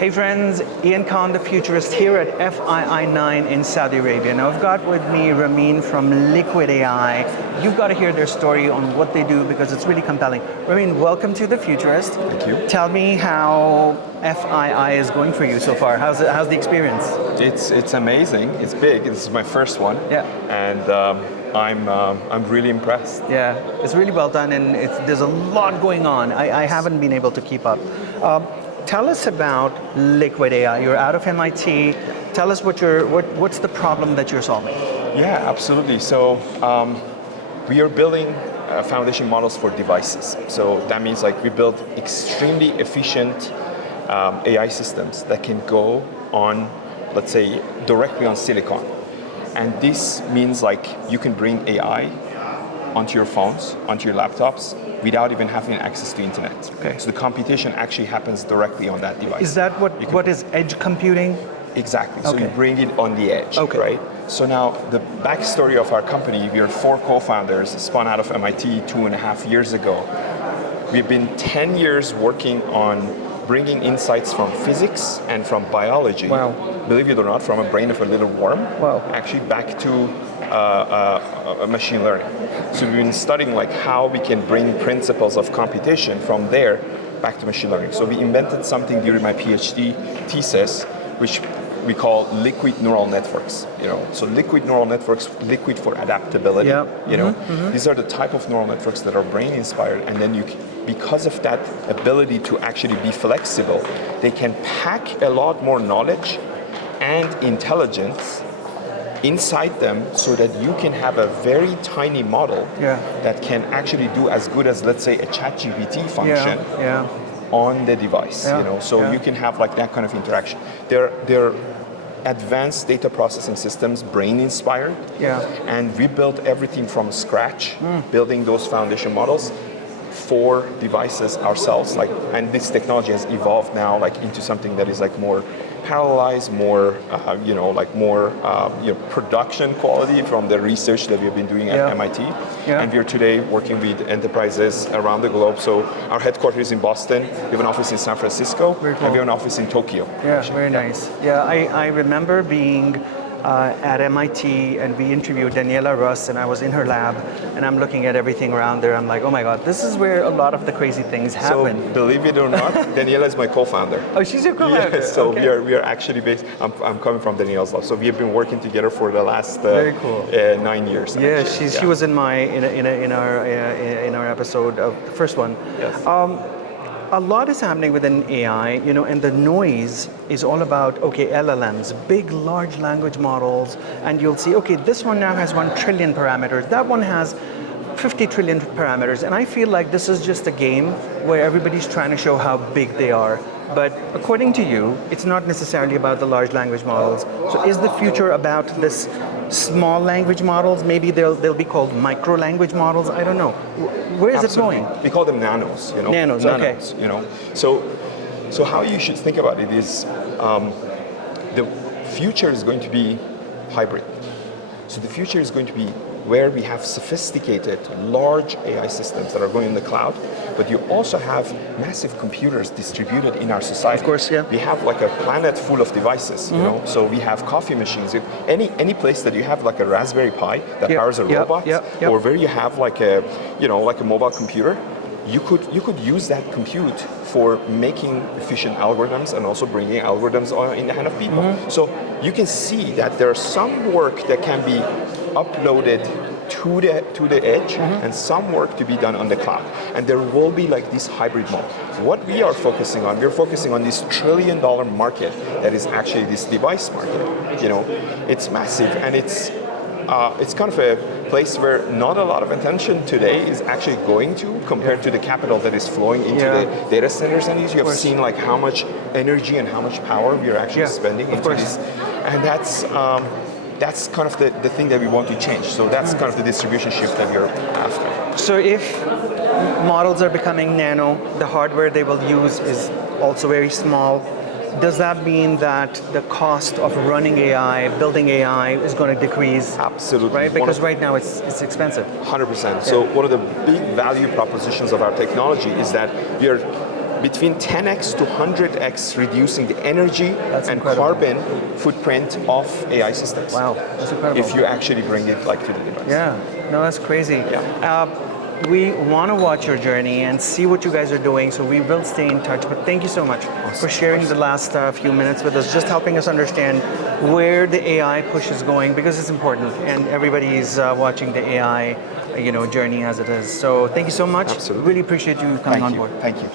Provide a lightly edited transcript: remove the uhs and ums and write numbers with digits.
Hey friends, Ian Khan, the Futurist, here at FII 9 in Saudi Arabia. Now I've got with me Ramin from Liquid AI. You've got to hear their story on what they do because it's really compelling. Ramin, welcome to the Futurist. Thank you. Tell me how FII is going for you so far. How's the experience? It's amazing. It's big. This is my first one. Yeah. And I'm really impressed. Yeah, it's really well done, and there's a lot going on. I haven't been able to keep up. Tell us about Liquid AI. You're out of MIT. Tell us what's the problem that you're solving? Yeah, absolutely. So we are building foundation models for devices. So that means like we build extremely efficient AI systems that can go on, let's say, directly on silicon. And this means like you can bring AI onto your phones, onto your laptops, without even having access to internet. Okay. So the computation actually happens directly on that device. Is that what is edge computing? Exactly. So Okay. you bring it on the edge, Okay. right? So now the backstory of our company, we are 4 co-founders, spun out of MIT 2.5 years ago. We've been 10 years working on bringing insights from physics and from biology, Wow. believe it or not, from a brain of a little worm, Wow. actually back to machine learning. So we've been studying like how we can bring principles of computation from there back to machine learning. So we invented something during my PhD thesis, which we call liquid neural networks. So liquid neural networks, liquid for adaptability. Yeah. These are the type of neural networks that are brain inspired, and then because of that ability to actually be flexible, they can pack a lot more knowledge and intelligence inside them so that you can have a very tiny model that can actually do as good as, let's say, a ChatGPT function on the device. So you can have like that kind of interaction. They're advanced data processing systems, brain inspired. And we built everything from scratch, building those foundation models for devices ourselves. And this technology has evolved now into something that is more parallelized, more production quality from the research that we've been doing at MIT. And we're today working with enterprises around the globe. So our headquarters is in Boston. We have an office in San Francisco. Very cool. And we have an office in Tokyo. Yeah, very nice. Yeah, I remember being at MIT, and we interviewed Daniela Russ, and I was in her lab, and I'm looking at everything around there. I'm like, oh my God, this is where a lot of the crazy things happen. So believe it or not, Daniela is my co-founder. Oh, she's your co-founder? Yes, so okay. we are actually based, I'm coming from Daniela's lab. So we have been working together for the last Very cool. 9 years. Yeah, she was in our episode of the first one. Yes. A lot is happening within AI, and the noise is all about, LLMs, big, large language models, and you'll see, this one now has 1 trillion parameters, that one has 50 trillion parameters, and I feel like this is just a game where everybody's trying to show how big they are. But according to you, it's not necessarily about the large language models. So is the future about this small language models? Maybe they'll be called micro language models. I don't know. Where is Absolutely. it going? We call them nanos. Nanos, okay. So how you should think about it is the future is going to be hybrid. So the future is going to be where we have sophisticated, large AI systems that are going in the cloud, but you also have massive computers distributed in our society. Of course, yeah. We have like a planet full of devices, So we have coffee machines. Any place that you have like a Raspberry Pi that powers a robot, or where you have like a mobile computer, you could use that compute for making efficient algorithms and also bringing algorithms in the hand of people. So you can see that there's some work that can be uploaded to the edge and some work to be done on the cloud. And there will be like this hybrid mode. What we are focusing on, we're focusing on this $1 trillion market that is actually this device market. It's massive, and it's kind of a place where not a lot of attention today is actually going to compared to the capital that is flowing into the data centers. And you have seen like how much energy and how much power we are actually spending into this. And that's kind of the thing that we want to change. So that's kind of the distribution shift that we're after. So if models are becoming nano, the hardware they will use is also very small. Does that mean that the cost of running AI, building AI is going to decrease? Absolutely. Right? Because right now it's expensive. 100%. So one of the big value propositions of our technology is that we are between 10x to 100x reducing the energy and incredible. carbon footprint of AI systems. Wow, that's incredible. If you actually bring it like to the device. Yeah, no, that's crazy. Yeah. We want to watch your journey and see what you guys are doing, so we will stay in touch. But thank you so much for sharing the last few minutes with us, just helping us understand where the AI push is going, because it's important, and everybody's watching the AI, journey as it is. So thank you so much. Absolutely. Really appreciate you coming on board. Thank you.